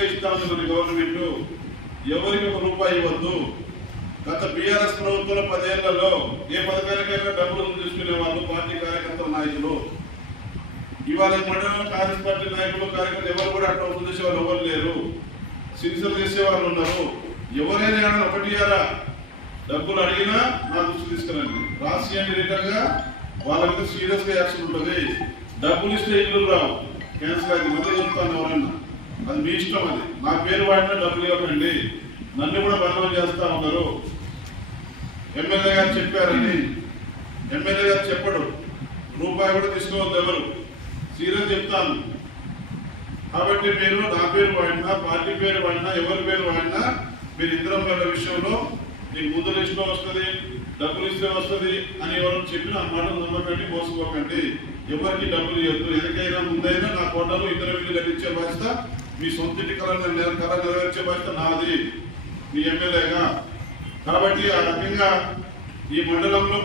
ఉచితంగా ఇస్తామన్న గవర్నమెంట్ ఎవరికి ₹1 ఇవ్వద్దు. గత బీఆర్ఎస్ ప్రభుత్వంలో 10 ఏళ్లలో ఏ పథకానికైనా డబ్బులు తీసుకునే వాళ్ళు పార్టీ కార్యకర్తల నాయకులు. ఇవాళ మండలంలో కాంగ్రెస్ పార్టీ నాయకులు కార్యకర్తలు ఎవరు కూడా అట్లా వసూలు చేసే వాళ్ళు ఎవరు లేరు. సిరిసలు చేసే వాళ్ళు ఉన్నారు. ఎవరైనా ఒకటి డబ్బులు అడిగినా నా దృష్టి తీసుకురండి, రాసియండి రిటర్న్ గా. వాళ్ళ మీద సీరియస్ గా యాక్షన్ ఉంటుంది. డబ్బులు ఇస్తే ఇల్లు రావు, క్యాన్సిల్ అయింది. మళ్ళీ చెప్తాను ఎవరన్నా, అది మీ ఇష్టం. అది నా పేరు వాడినా డబ్బులు ఇవ్వకండి. నన్ను కూడా బదనాలు చేస్తా ఉన్నారు. ఎమ్మెల్యే గారు చెప్పారని, ఎమ్మెల్యే గారు చెప్పడు, రూపాయి కూడా తీసుకోవద్దు ఎవరు. సీరియస్ చెప్తాను. కాబట్టి మీరు నా పేరు వాడినా, పార్టీ పేరు వాడినా, ఎవరి పేరు వాడినా మీరు ఇంద్రమ్మ విషయంలో నీకు ముందు లిస్టులో వస్తుంది, డబ్బులు ఇస్తే వస్తుంది అని ఎవరు చెప్పిన ఆ మాటలు నమ్మకండి, మోసపోకండి. ఎవరికి డబ్బులు ఇవ్వద్దు. ఎందుకైనా ముందైనా నా కోటలో ఇతర వీళ్ళకి ఇచ్చే బాధ్యత, మీ సొంత కళ నెరవేర్చే బాధ్యత నాది, మీ ఎమ్మెల్యేగా. కాబట్టి ఆ రకంగా ఈ మండలంలో